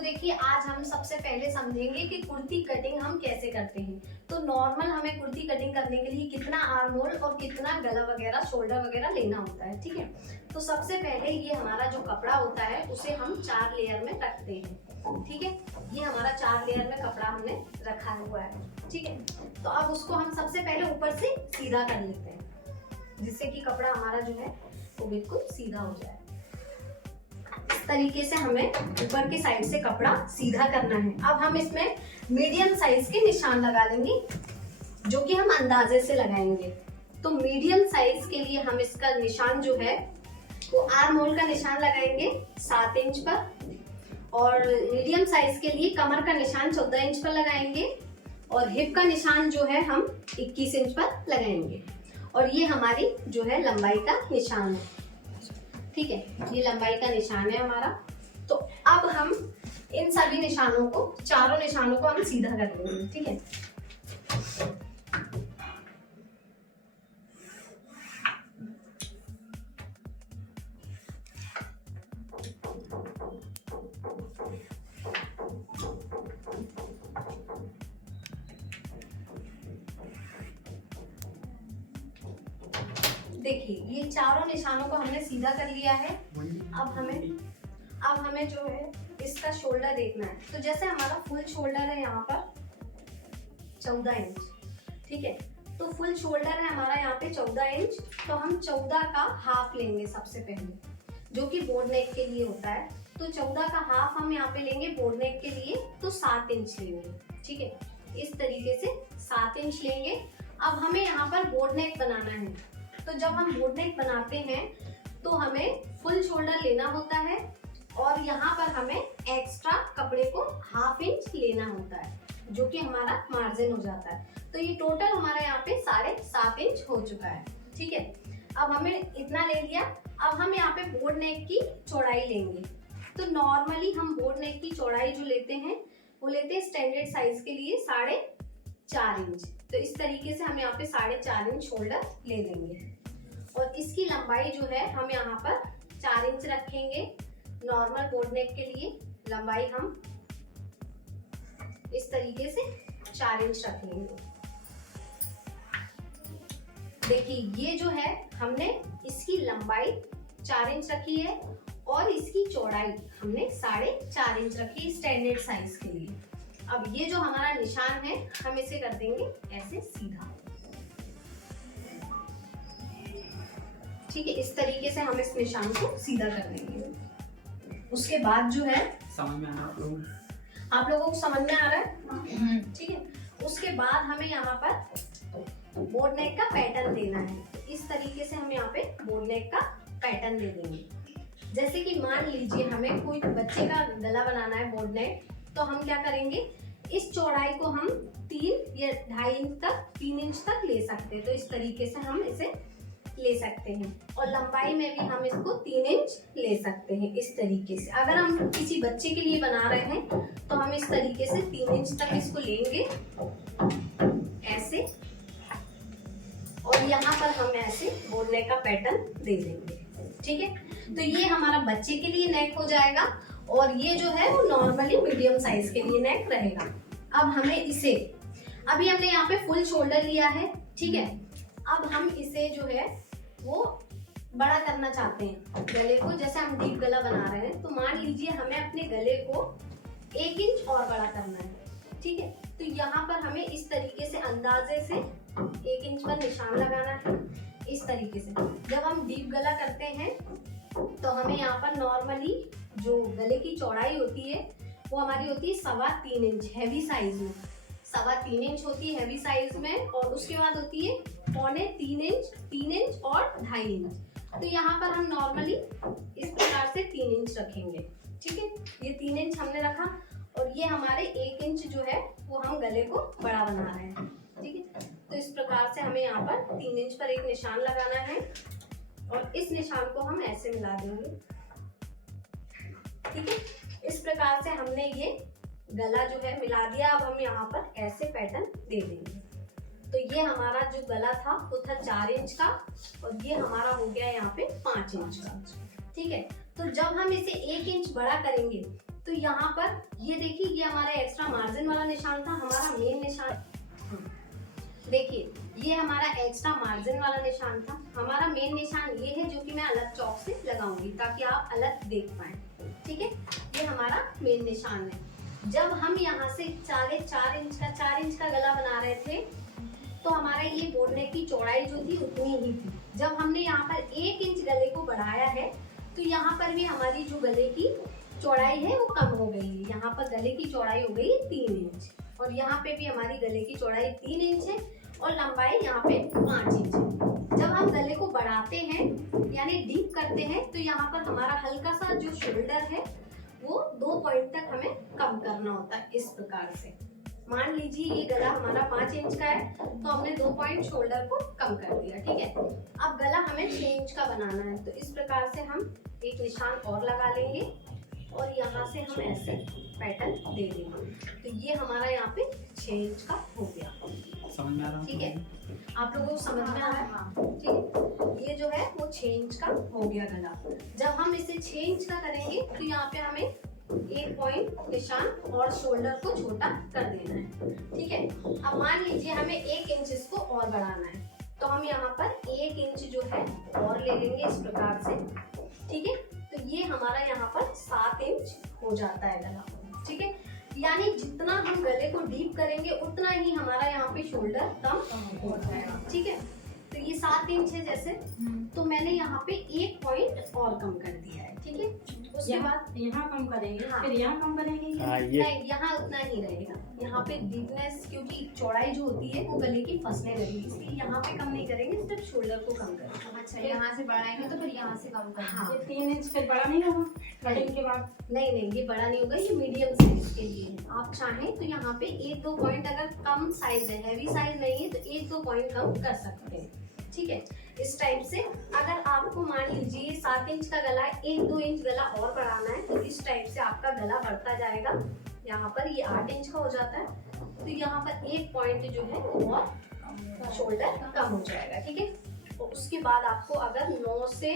तो देखिए आज हम सबसे पहले समझेंगे कि कुर्ती कटिंग हम कैसे करते हैं। तो नॉर्मल हमें कुर्ती कटिंग करने के लिए कितना आर्म होल और कितना गला वगैरह शोल्डर वगैरह लेना होता है, ठीक है। तो सबसे पहले ये हमारा जो कपड़ा होता है उसे हम 4 लेयर में रखते हैं, ठीक है। ये हमारा 4 लेयर में कपड़ा हमने रखा हुआ है, ठीक है। तो अब उसको हम सबसे पहले ऊपर से सीधा कर लेते हैं, जिससे कि कपड़ा हमारा जो है वो बिल्कुल सीधा हो जाए। इस तरीके से हमें ऊपर के साइड से कपड़ा सीधा करना है। अब हम इसमें मीडियम साइज के निशान लगा लेंगे, जो कि हम अंदाजे से लगाएंगे। तो मीडियम साइज के लिए हम इसका निशान जो है वो आर्म होल का निशान लगाएंगे 7 इंच पर, और मीडियम साइज के लिए कमर का निशान 14 इंच पर लगाएंगे, और हिप का निशान जो है हम 21 इंच पर लगाएंगे। और ये हमारी जो है लंबाई का निशान है, ठीक है। ये लंबाई का निशान है हमारा। तो अब हम इन सभी निशानों को, चारों निशानों को हम सीधा कर लेंगे, ठीक है। देखिए ये चारों निशानों को हमने सीधा कर लिया है। अब हमें जो है इसका शोल्डर देखना है। तो जैसे हमारा फुल शोल्डर है यहाँ पर 14 इंच, ठीक है। तो फुल शोल्डर है हमारा यहाँ पे 14 इंच, तो हम 14 का हाफ लेंगे सबसे पहले, जो कि बोट नेक के लिए होता है। तो 14 का हाफ हम यहाँ पे लेंगे बोट नेक के लिए, तो 7 इंच लेंगे, ठीक है। इस तरीके से 7 इंच लेंगे। अब हमें यहाँ पर बोट नेक बनाना है। तो जब हम बोट नेक बनाते हैं तो हमें फुल शोल्डर लेना होता है, और यहाँ पर हमें एक्स्ट्रा कपड़े को हाफ इंच लेना होता है, जो कि हमारा मार्जिन हो जाता है। तो ये टोटल हमारा यहाँ पे 7.5 इंच हो चुका है, ठीक है। अब हमें इतना ले लिया। अब हम यहाँ पे बोट नेक की चौड़ाई लेंगे। तो नॉर्मली हम बोट नेक की चौड़ाई जो लेते हैं वो लेते हैं स्टैंडर्ड साइज के लिए 4.5 इंच। तो इस तरीके से हम यहाँ पे 4.5 इंच शोल्डर ले लेंगे, और इसकी लंबाई जो है हम यहाँ पर 4 इंच रखेंगे। नॉर्मल बोट नेक के लिए लंबाई हम इस तरीके से 4 इंच रख लेंगे। देखिए ये जो है हमने इसकी लंबाई 4 इंच रखी है, और इसकी चौड़ाई हमने 4.5 इंच रखी स्टैंडर्ड साइज के लिए। अब ये जो हमारा निशान है हम इसे कर देंगे ऐसे सीधा, ठीक है। इस तरीके से हम इस निशान को सीधा कर देंगे। उसके बाद जो है समझ में आ रहा, आप लोगों को समझ में आ रहा है, ठीक है। उसके बाद हमें यहाँ पर बोट नेक का पैटर्न देना है। तो इस तरीके से हम यहाँ पे बोट नेक का पैटर्न दे देंगे। जैसे कि मान लीजिए हमें कोई बच्चे का गला बनाना है बोट नेक, तो हम क्या करेंगे, इस चौड़ाई को हम 3 या 2.5 इंच तक, 3 इंच तक ले सकते हैं। तो इस तरीके से हम इसे ले सकते हैं, और लंबाई में भी हम इसको 3 इंच ले सकते हैं इस तरीके से। अगर हम किसी बच्चे के लिए बना रहे हैं तो हम इस तरीके से 3 इंच तक इसको लेंगे ऐसे, और यहाँ पर हम ऐसे बोट नेक का पैटर्न दे देंगे, ठीक है। तो ये हमारा बच्चे के लिए नेक हो जाएगा, और ये जो है वो नॉर्मली मीडियम साइज के लिए नेक रहेगा। अब हमें इसे, अभी हमने यहाँ पे फुल शोल्डर लिया है, ठीक है। अब हम इसे जो है वो बड़ा करना चाहते हैं गले को। जैसे हम डीप गला बना रहे हैं, तो मान लीजिए हमें अपने गले को 1 इंच और बड़ा करना है, ठीक है। तो यहाँ पर हमें इस तरीके से अंदाजे से 1 इंच पर निशान लगाना है। इस तरीके से जब हम डीप गला करते हैं तो हमें यहाँ पर नॉर्मली जो गले की चौड़ाई होती है वो हमारी होती है 3.25 इंच हैवी साइज में। 3.25 इंच होती है हैवी साइज में, और उसके बाद होती है 3.25 इंच, 3 इंच और 2.5 इंच। तो यहाँ पर हम नॉर्मली इस प्रकार से 3 इंच रखेंगे, ठीक है। ये 3 इंच हमने रखा, और ये हमारे 1 इंच जो है वो हम गले को बड़ा बना रहे हैं, ठीक है। तो इस प्रकार से हमें यहाँ पर 3 इंच पर एक निशान लगाना है, और इस निशान को हम ऐसे मिला देंगे, ठीक है। इस प्रकार से हमने ये गला जो है मिला दिया। अब हम यहाँ पर ऐसे पैटर्न दे देंगे। तो ये हमारा जो गला था वो था 4 इंच का, और ये हमारा हो गया यहाँ पे 5 इंच का, ठीक है। तो जब हम इसे 1 इंच बड़ा करेंगे तो तो यहाँ पर ये देखिए, ये हमारा एक्स्ट्रा मार्जिन वाला निशान था, हमारा मेन निशान। देखिए ये हमारा एक्स्ट्रा मार्जिन वाला निशान था, हमारा मेन निशान ये है जो कि मैं अलग चौक से लगाऊंगी ताकि आप अलग देख पाए। ठीक है, ये हमारा मेन निशान है। जब हम यहाँ से 4.5 इंच का गला बना रहे थे तो हमारे ये बोट नेक की चौड़ाई जो थी उतनी ही थी। जब हमने यहाँ पर 1 इंच गले को बढ़ाया है तो यहाँ पर भी हमारी जो गले की चौड़ाई है वो कम हो गई है। यहाँ पर गले की चौड़ाई हो गई 3 इंच और यहाँ पे भी हमारी गले की चौड़ाई 3 इंच है और लंबाई यहाँ पे 5 इंच है। जब हम गले को बढ़ाते हैं यानी डीप करते हैं तो यहाँ पर हमारा हल्का सा जो शोल्डर है वो 2 पॉइंट तक हमें कम करना होता है। इस प्रकार से मान लीजिए ये गला हमारा 5 इंच का है तो हमने 2 पॉइंट शोल्डर को कम कर दिया। ठीक है, अब गला हमें 6 इंच का बनाना है तो इस प्रकार से हम एक निशान और लगा लेंगे और यहाँ से हम ऐसे पैटर्न दे देंगे। तो ये हमारा यहाँ पे 6 इंच का हो गया। समझ में आ रहा है? ठीक है, आप लोगों को समझ में आ रहा है? ठीक है, ये जो है वो 6 इंच का हो गया गला। जब हम इसे 6 इंच का करेंगे तो यहाँ पे हमें 1 पॉइंट निशान और शोल्डर को छोटा कर देना है। ठीक है, अब मान लीजिए हमें 1 इंच इसको और बढ़ाना है तो हम यहाँ पर 1 इंच जो है और ले लेंगे इस प्रकार से। ठीक है, तो ये हमारा यहाँ पर 7 इंच हो जाता है गला। ठीक है, यानी जितना हम गले को डीप करेंगे उतना ही हमारा यहाँ पे शोल्डर कम हो जाएगा। ठीक है, तो ये 7 इंच है जैसे, तो मैंने यहाँ पे 1 पॉइंट और कम कर दिया है। ठीक है, उसके बाद यहाँ कम करेंगे। हाँ, फिर यहाँ कम करेंगे। नहीं, यहाँ उतना ही रहेगा। यहाँ पे डीपनेस क्योंकि चौड़ाई जो होती है वो गले की फंसने लगेगी, इसलिए यहाँ पे कम नहीं करेंगे, सिर्फ शोल्डर को कम करेंगे। अच्छा, यहाँ से बढ़ाएंगे तो फिर यहाँ से कम करेंगे। हाँ, ये 3 इंच फिर बड़ा नहीं होगा कटिंग के बाद? नहीं, ये बड़ा नहीं होगा, ये मीडियम साइज के लिए है। आप चाहें तो यहाँ पे 1-2 पॉइंट, अगर कम साइज है, हैवी साइज नहीं है तो 1-2 पॉइंट कम कर सकते हैं। ठीक है, इस टाइप से अगर आपको मान लीजिए 7 इंच का गला है, 1-2 इंच गला और बढ़ाना है तो इस टाइप से आपका गला बढ़ता जाएगा। यहाँ पर ये 8 इंच का हो जाता है तो यहाँ पर 1 पॉइंट जो है और शोल्डर कम हो जाएगा। ठीक है, और उसके बाद आपको अगर 9 से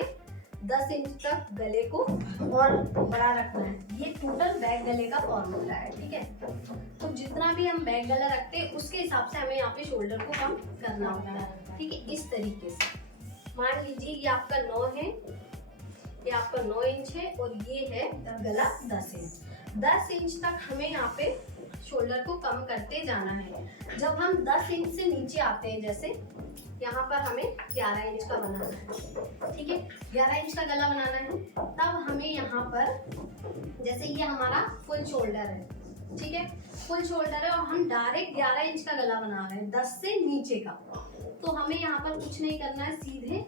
10 इंच तक गले को और बड़ा रखना है। ये टोटल बैक गले का फॉर्मूला है। ठीक है, तो जितना भी हम बैक गला रखते हैं उसके हिसाब से हमें यहाँ पे शोल्डर को कम करना होता है। ठीक है, इस तरीके से मान लीजिए ये आपका 9 है, ये आपका 9 इंच है और ये है गला 10 इंच। 10 इंच तक हमें यहाँ पे शोल्डर को कम करते जाना है। जब हम 10 इंच से नीचे आते हैं, जैसे यहाँ पर हमें 11 इंच का बनाना है। ठीक है, 11 इंच का गला बनाना है, तब हमें यहाँ पर जैसे ये हमारा फुल शोल्डर है। ठीक है, फुल शोल्डर है और हम डायरेक्ट 11 इंच का गला बना रहे हैं 10 से नीचे का, तो हमें यहाँ पर कुछ नहीं करना है, सीधे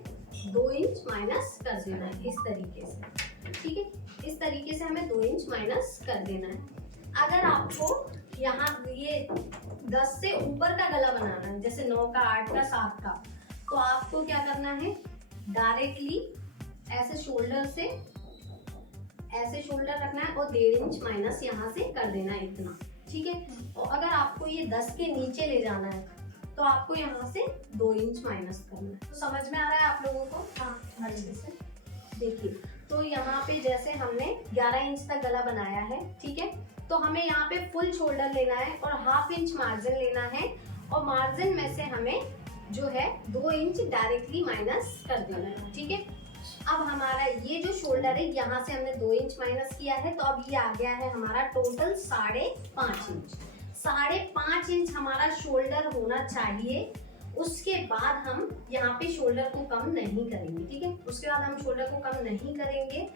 2 इंच माइनस कर देना है इस तरीके से। ठीक है, इस तरीके से हमें 2 इंच माइनस कर देना है। अगर आपको यहाँ ये 10 से ऊपर का गला बनाना है, जैसे 9 का, 8 का, 7 का, तो आपको क्या करना है, डायरेक्टली ऐसे शोल्डर से ऐसे शोल्डर रखना है और 1.5 इंच माइनस यहाँ से कर देना है इतना। ठीक है, और अगर आपको ये 10 के नीचे ले जाना है तो आपको यहाँ से 2 इंच माइनस करना है। तो समझ में आ रहा है आप लोगों को? हाँ, अच्छे से देखिए। तो यहाँ पे जैसे हमने 11 इंच तक गला बनाया है। ठीक है, तो हमें यहाँ पे फुल शोल्डर लेना है और 1/2 इंच मार्जिन लेना है और मार्जिन में से हमें जो है 2 इंच डायरेक्टली माइनस कर देना है। ठीक है, अब हमारा ये जो शोल्डर है यहाँ से हमने 2 इंच माइनस किया है, तो अब ये आ गया है हमारा टोटल 5.5 इंच। 5.5 इंच हमारा शोल्डर होना चाहिए। उसके बाद हम यहाँ पे शोल्डर को कम नहीं करेंगे। ठीक है, उसके बाद हम शोल्डर को कम नहीं करेंगे,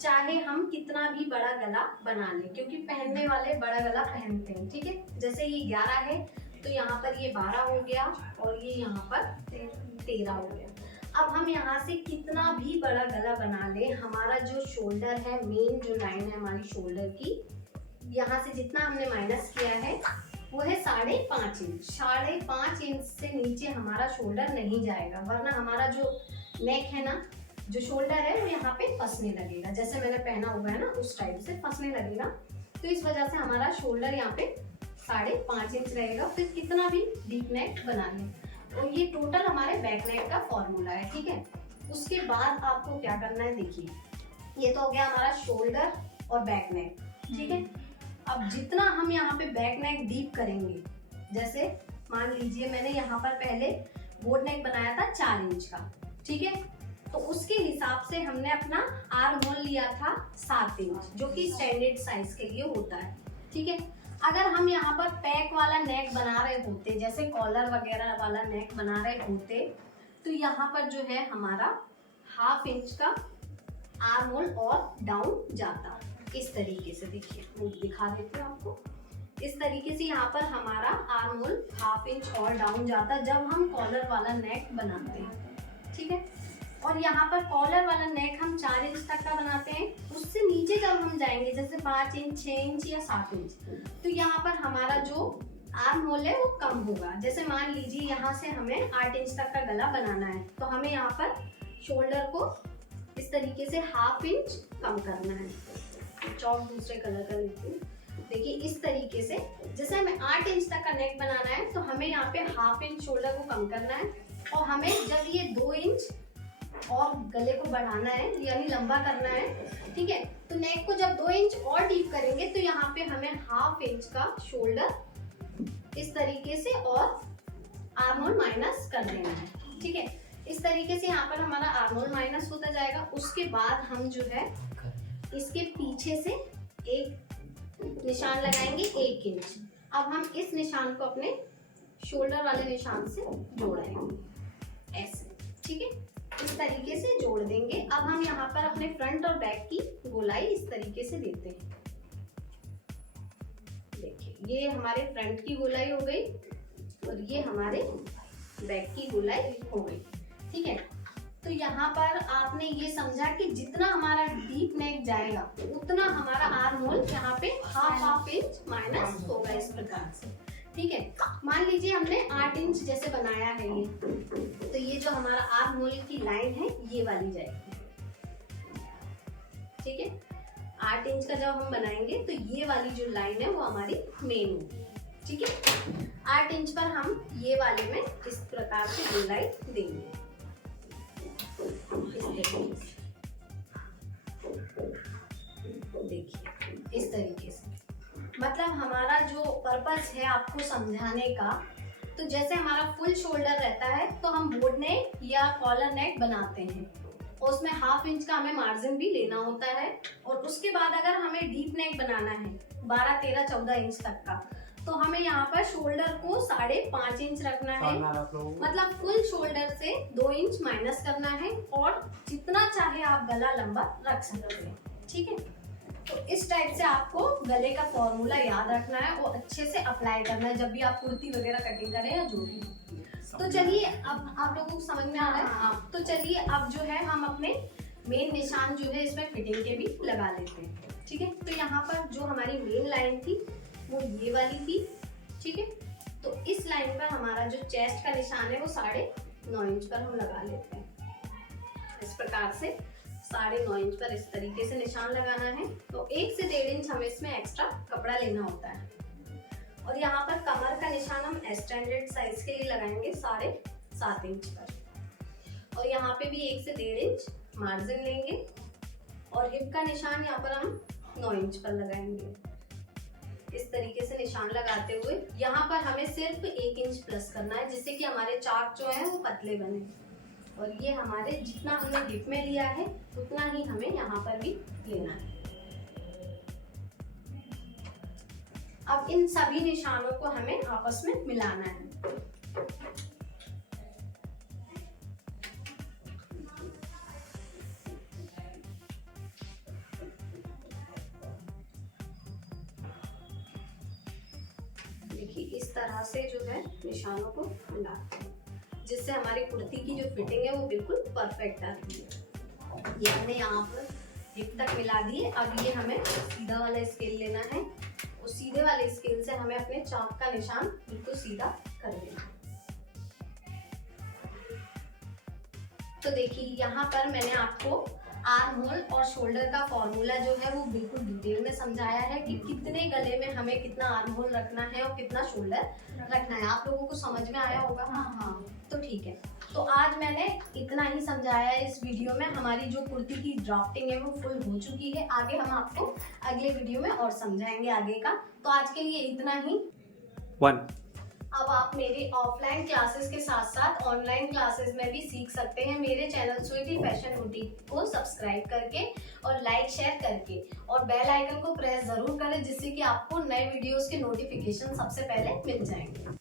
चाहे हम कितना भी बड़ा गला बना लें, क्योंकि पहनने वाले बड़ा गला पहनते हैं। ठीक है, जैसे ये 11 है तो यहाँ पर ये 12 हो गया और ये यहाँ पर 13 हो गया। अब हम यहाँ से कितना भी बड़ा गला बना ले, हमारा जो शोल्डर है, मेन जो लाइन है हमारी शोल्डर की, यहाँ से जितना हमने माइनस किया है वो है 5.5 इंच। 5.5 इंच से नीचे हमारा शोल्डर नहीं जाएगा, वरना हमारा जो नेक है ना, जो शोल्डर है वो यहाँ पे फंसने लगेगा। जैसे मैंने पहना हुआ है ना, उस टाइप से फंसने लगेगा। तो इस वजह से हमारा शोल्डर यहाँ पे 5.5 इंच रहेगा। फिर कितना भी डीप नेक बना लें, तो ये टोटल हमारे बैक नेक का फॉर्मूला है। ठीक है, उसके बाद आपको क्या करना है, देखिए ये तो हो गया हमारा शोल्डर और बैक नेक। ठीक है। अब जितना हम यहाँ पे बैक नेक डीप करेंगे, जैसे मान लीजिए मैंने यहाँ पर पहले बोट नेक बनाया था 4 इंच का, ठीक है, तो उसके हिसाब से हमने अपना आर्म होल लिया था 7 इंच, जो कि स्टैंडर्ड साइज के लिए होता है, ठीक है। अगर हम यहाँ पर पैक वाला नेक बना रहे होते, जैसे कॉलर वगैरह वाला नेक बना रहे होते, तो यहाँ पर जो है हमारा 1/2 इंच का आर्म होल और डाउन जाता। इस तरीके से देखिए, मैं दिखा देती हूँ आपको। इस तरीके से यहाँ पर हमारा आर्म होल 1/2 इंच और डाउन जाता जब हम कॉलर वाला नेक बनाते हैं, ठीक है। और यहाँ पर कॉलर वाला नेक हम 4 इंच तक का बनाते हैं, उससे नीचे जब हम जाएंगे जैसे 5 इंच, 6 इंच या 7 इंच, तो यहाँ पर हमारा जो आर्म होल है वो कम होगा। जैसे मान लीजिए यहाँ से हमें 8 इंच तक का गला बनाना है, तो हमें यहाँ पर शोल्डर को इस तरीके से 1/2 इंच कम करना है। चौक दूसरे कलर का लेती हूँ। देखिए इस तरीके से, जैसे हमें 8 इंच तक का नेक बनाना है, तो हमें यहाँ पे 1/2 इंच शोल्डर को कम करना है, और हमें जब ये 2 इंच और गले को बढ़ाना है, यानी लंबा करना है, ठीक है, तो नेक को जब 2 इंच और डीप करेंगे, तो यहाँ पे हमें 1/2 इंच का शोल्डर इस तरीके से और आर्म होल माइनस कर देना है, ठीक है। इस तरीके से यहाँ पर हमारा आर्म होल माइनस होता जाएगा। उसके बाद हम जो है इसके पीछे से एक निशान लगाएंगे 1 इंच। अब हम इस निशान को अपने शोल्डर वाले निशान से जोड़ेंगे ऐसे, ठीक है, इस तरीके से जोड़ देंगे। अब हम यहाँ पर अपने फ्रंट और बैक की गोलाई इस तरीके से देते हैं। देखिए ये हमारे फ्रंट की गोलाई हो गई और ये हमारे बैक की गोलाई हो गई, ठीक है। तो यहाँ पर आपने ये समझा कि जितना हमारा डीप नेक जाएगा उतना हमारा आर्म होल यहाँ पे 1/2 इंच माइनस होगा, इस प्रकार से, ठीक है। मान लीजिए हमने 8 इंच जैसे बनाया है ये, तो ये जो हमारा आर्म होल की लाइन है ये वाली जाएगी, ठीक है। 8 इंच का जब हम बनाएंगे तो ये वाली जो लाइन है वो हमारी मेन होगी, ठीक है। 8 इंच पर हम ये वाले में इस प्रकार से गोलाई देंगे, देखिए इस तरीके से। मतलब हमारा जो पर्पस है आपको समझाने का, तो जैसे हमारा फुल शोल्डर रहता है तो हम बोट नेक या कॉलर नेक बनाते हैं, और उसमें 1/2 इंच का हमें मार्जिन भी लेना होता है। और उसके बाद अगर हमें डीप नेक बनाना है 12, 13, 14 इंच तक का, तो हमें यहाँ पर शोल्डर को 5.5 इंच रखना है, मतलब फुल शोल्डर से 2 इंच माइनस करना है, और जितना चाहे आप गला लंबा रख सकते हैं, ठीक है। तो इस टाइप से आपको गले का फॉर्मूला याद रखना है और अच्छे से अप्लाई करना है जब भी आप कुर्ती वगैरह कटिंग करें या जो भी। तो चलिए अब आप लोगों को समझ में आ रहा है। तो चलिए अब जो है हम अपने मेन निशान जो है इसमें फिटिंग के भी लगा लेते हैं, ठीक है। तो यहाँ पर जो हमारी मेन लाइन थी वो ये वाली थी, ठीक है। तो इस लाइन पर हमारा जो चेस्ट का निशान है वो 9.5 इंच पर हम लगा लेते हैं। इस प्रकार से 9.5 इंच पर इस तरीके से निशान लगाना है। तो 1 से 1.5 इंच हमें इसमें एक्स्ट्रा कपड़ा लेना होता है। और यहाँ पर कमर का निशान हम स्टैंडर्ड साइज के लिए लगाएंगे 7.5 इंच पर, और यहाँ पे भी 1 से 1.5 इंच मार्जिन लेंगे, और हिप का निशान यहाँ पर हम 9 इंच पर लगाएंगे। इस तरीके से निशान लगाते हुए यहाँ पर हमें सिर्फ 1 इंच प्लस करना है, जिससे कि हमारे चाक जो है वो पतले बने। और ये हमारे जितना हमने हिप में लिया है उतना ही हमें यहाँ पर भी लेना है। अब इन सभी निशानों को हमें आपस में मिलाना है। देखिए इस तरह से जो है निशानों को मिलाते हैं, जिससे हमारी कुर्ती की जो फिटिंग है वो बिल्कुल परफेक्ट आती है। ये हमने यहाँ पर हिप तक मिला दिए। अब ये हमें सीधा वाला स्केल लेना है, और सीधे वाले स्केल से हमें अपने चाक का निशान बिल्कुल सीधा कर देना है। तो देखिए यहाँ पर मैंने आपको आर्म होल और शोल्डर का फॉर्मूला जो है वो बिल्कुल डिटेल में समझाया है कि कितने गले में हमें कितना आर्म होल रखना है और कितना शोल्डर रखना है। आप लोगों को समझ में आया होगा? हाँ, तो ठीक है। तो आज मैंने इतना ही समझाया है इस वीडियो में। हमारी जो कुर्ती की ड्राफ्टिंग है वो फुल हो चुकी है। आगे हम आपको अगले वीडियो में और समझाएंगे आगे का। तो आज के लिए इतना ही। 1 अब आप मेरी ऑफलाइन क्लासेस के साथ साथ ऑनलाइन क्लासेस में भी सीख सकते हैं मेरे चैनल स्वीटी फैशन बुटीक को सब्सक्राइब करके और लाइक शेयर करके, और बेल आइकन को प्रेस जरूर करें जिससे कि आपको नए वीडियोस के नोटिफिकेशन सबसे पहले मिल जाएंगे।